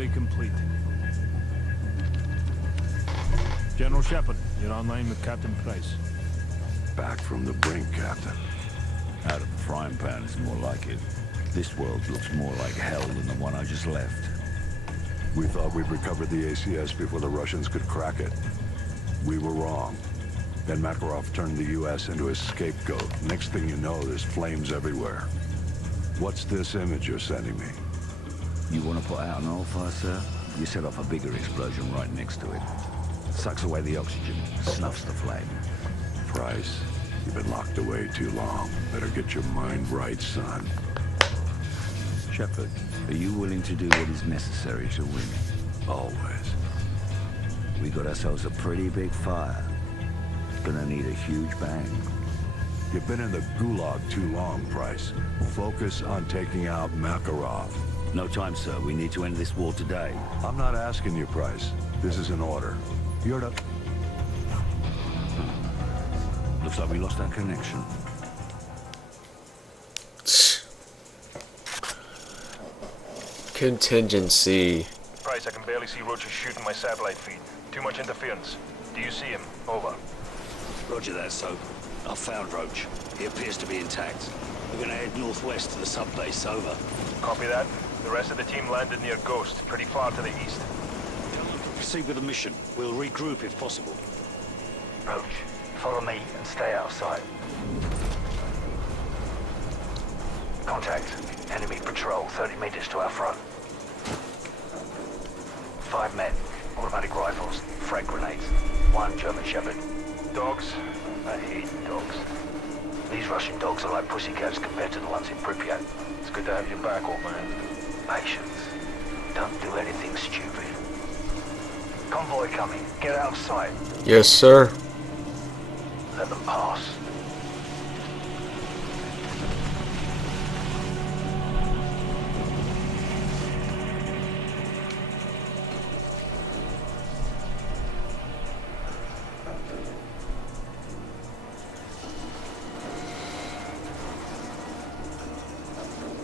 Nearly complete. General Shepard, you're online with Captain Price. Back from the brink, Captain. Out of the frying pan is more like it. This world looks more like hell than the one I just left. We thought we'd recovered the ACS before the Russians could crack it. We were wrong. Then Makarov turned the US into a scapegoat. Next thing you know, there's flames everywhere. What's this image you're sending me? You want to put out an oil fire, sir? You set off a bigger explosion right next to it. Sucks away the oxygen, snuffs the flame. Price, you've been locked away too long. Better get your mind right, son. Shepard, are you willing to do what is necessary to win? Always. We got ourselves a pretty big fire. Gonna need a huge bang. You've been in the gulag too long, Price. Focus on taking out Makarov. No time, sir. We need to end this war today. I'm not asking you, Price. This is an order. You're to... Looks like we lost our connection. Contingency. Price, I can barely see Roach shooting my satellite feed. Too much interference. Do you see him? Over. Roger that, Soap. I've found Roach. He appears to be intact. We're gonna head northwest to the sub-base. Over. Copy that. The rest of the team landed near Ghost, pretty far to the east. Tell them to proceed with the mission. We'll regroup if possible. Roach, follow me and stay out of sight. Contact. Enemy patrol 30 meters to our front. 5 men. Automatic rifles. Frag grenades. 1 German Shepherd. Dogs? I hate dogs. These Russian dogs are like pussycats compared to the ones in Pripyat. It's good to have you back, old man. Patience. Don't do anything stupid. Convoy coming. Get out of sight. Yes, sir. Let them pass.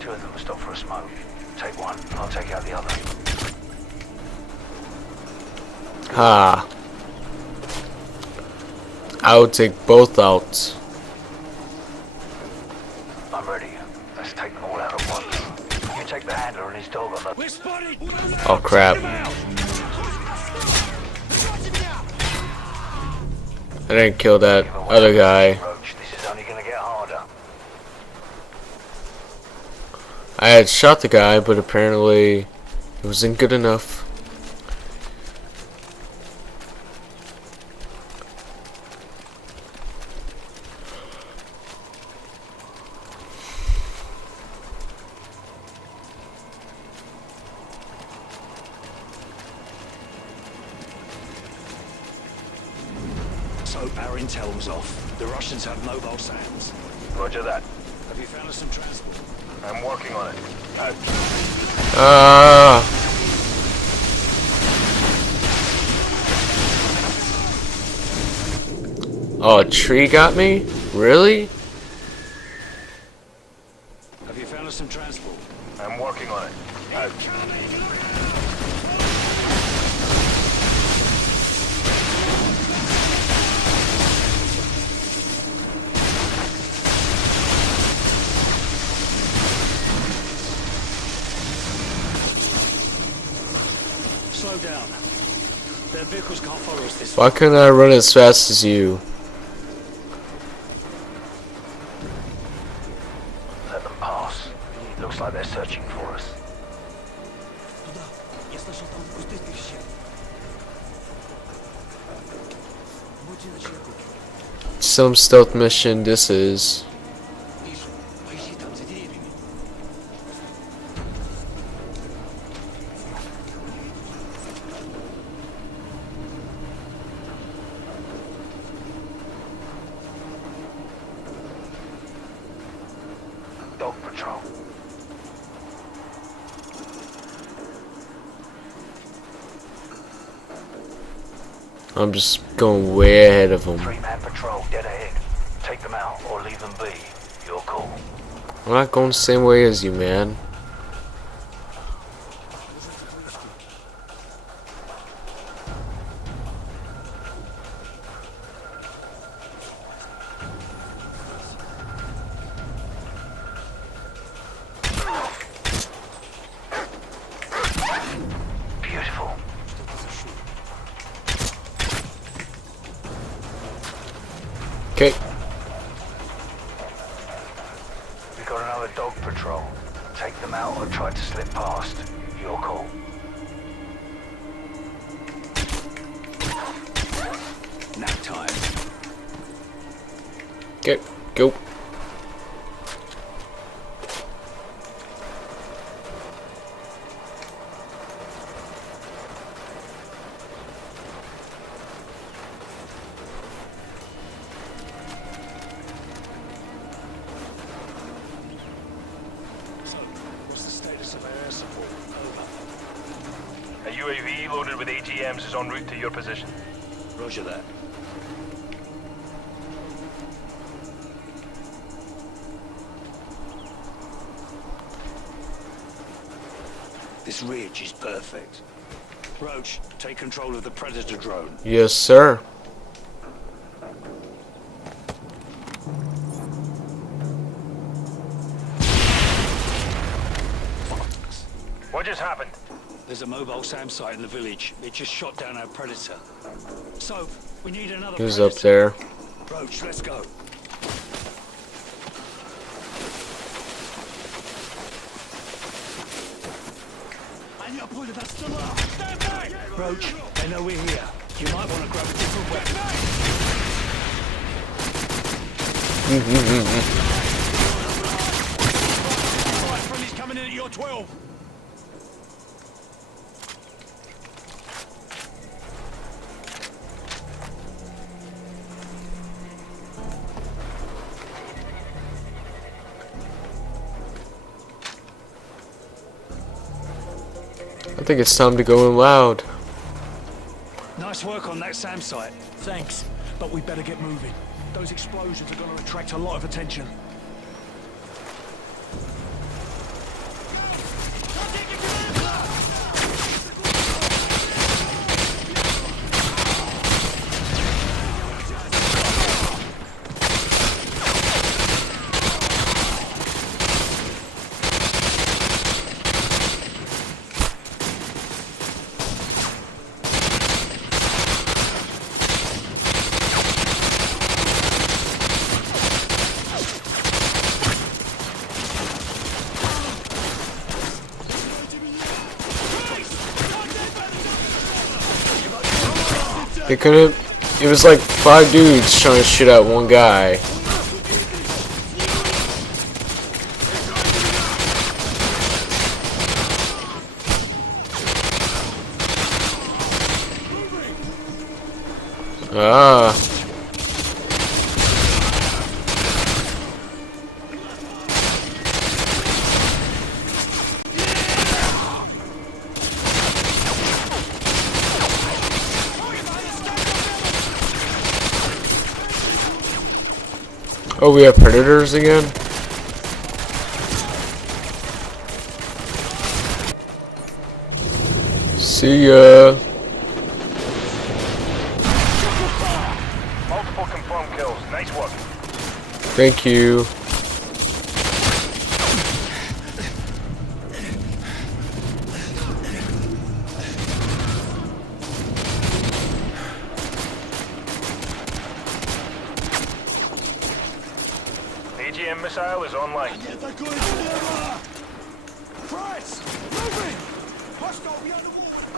Two of them will stop for a smoke. Take one, I'll take out the other. Ha. I would take both out. I'm ready. Let's take them all out at once. You take the handler and his dog on the... We're spotted! Oh crap. I didn't kill that other guy. Roach, this is only gonna get harder. I had shot the guy, but apparently it wasn't good enough. Soap, our intel was off. The Russians have mobile SAMs. Roger that. Have you found us some transport? I'm working on it. Out. Oh, a tree got me? Really? Have you found us some transport? I'm working on it. Out. Slow down. Their vehicles can't follow us this Why couldn't I run as fast as you? Let them pass. Looks like they're searching for us. Some stealth mission this is. Dog patrol. I'm just going way ahead of them. 3-man patrol dead ahead. Take them out or leave them be. Your call. I'm not going the same way as you, man. Okay. We got another dog patrol. Take them out or try to slip past. Your call. Nap time. Okay. Go. So, what's the status of our air support? Over. A UAV loaded with AGMs is en route to your position. Roger that. This ridge is perfect. Roach, take control of the Predator drone. Yes, sir. What just happened? There's a mobile SAM site in the village. It just shot down our Predator. So, we need another Who's Predator. up there? Roach, let's go. Roach, they know we're here. You might want to grab a different weapon. Alright, friendly's coming in at your 12. I think it's time to go in loud. Nice work on that SAM site. Thanks, but we better get moving. Those explosions are going to attract a lot of attention. It couldn't. It was like 5 dudes trying to shoot at one guy. Ah. Oh, we have predators again? See ya. Multiple confirmed kills. Nice work. Thank you. AGM missile is online.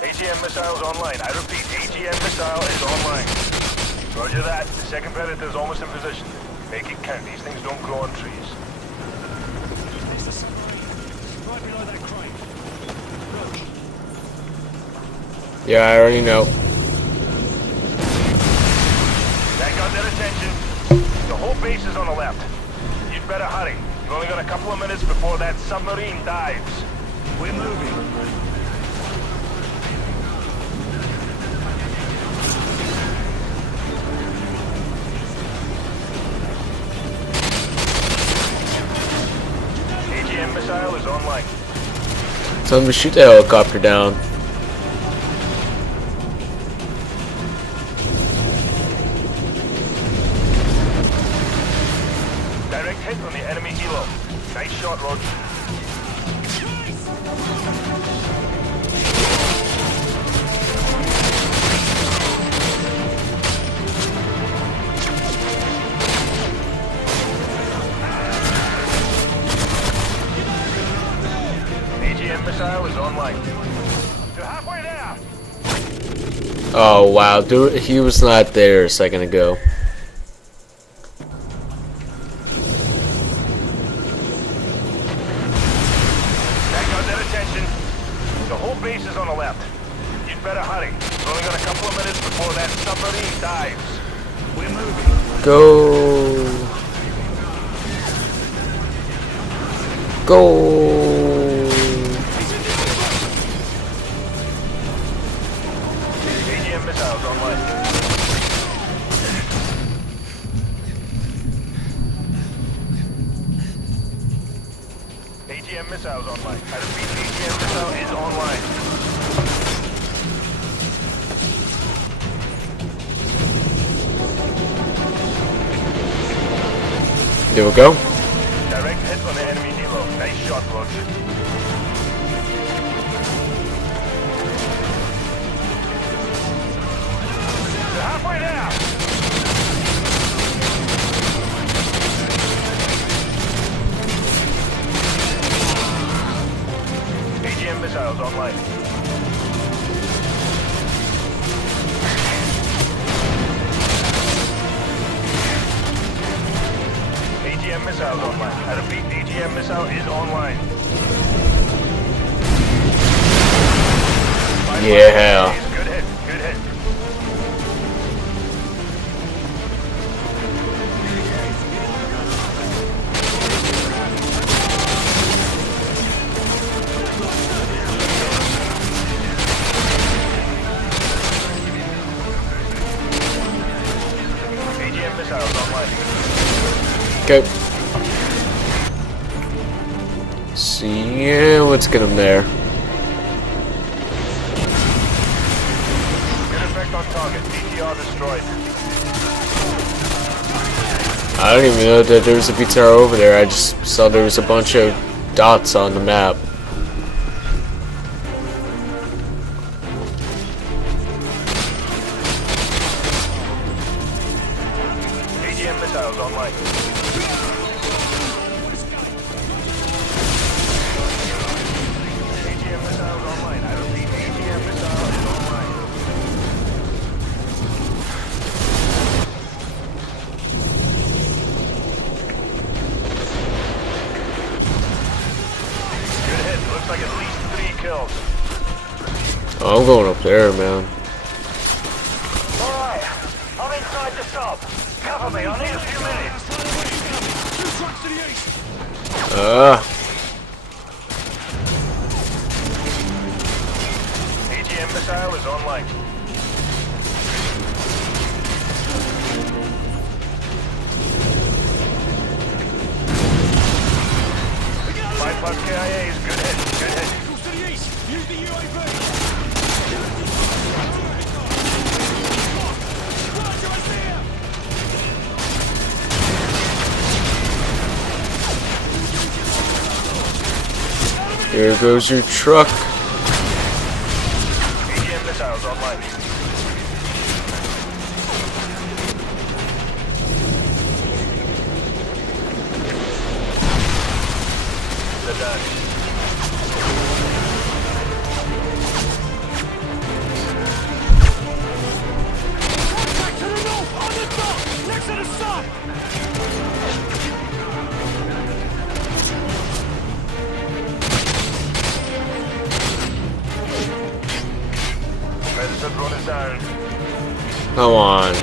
AGM missile is online. I repeat, AGM missile is online. Roger that. The second predator is almost in position. Make it count. These things don't grow on trees. Right below that crane. Roach, Yeah, I already know. That got their attention. The whole base is on the left. You'd better hurry. You've only got a couple of minutes before that submarine dives. we're moving. AGM missile is online. Tell them to shoot the helicopter down. Direct hit on the enemy helo. Nice shot, Roach. Oh wow, dude, he was not there a second ago. That got their attention. The whole base is on the left. You'd better hurry. We've only got a couple of minutes before that submarine dives. We're moving. Go. Go. AGM missiles online. AGM missiles online. I repeat, AGM missile is online. There we go. Direct hit on the enemy helo. Nice shot, Roach. You're halfway there! AGM missiles online. AGM missiles online. I repeat, AGM missile is online. Yeah. Good hit, good hit. AGM missiles online. Okay. See, yeah, let's get him there. Good effect on target. BTR destroyed. I don't even know that there was a BTR over there. I just saw there was a bunch of dots on the map. AGM missiles online. AGM missiles online. I repeat, AGM missile is online. Good hit. Looks like at least 3 kills. Oh, I'm going up there, man. Alright, I'm inside the sub. Cover me, I need a few minutes. Two trucks to the east. AGM missile is online. Five plus KIA is good hit. Good hit. Vehicles to the east. Use the UAV. Roger, I see him. Here goes your truck. AGM missiles online. They're done. Contact to the north, on the top, next to the sun. Predator drone is down. Come on.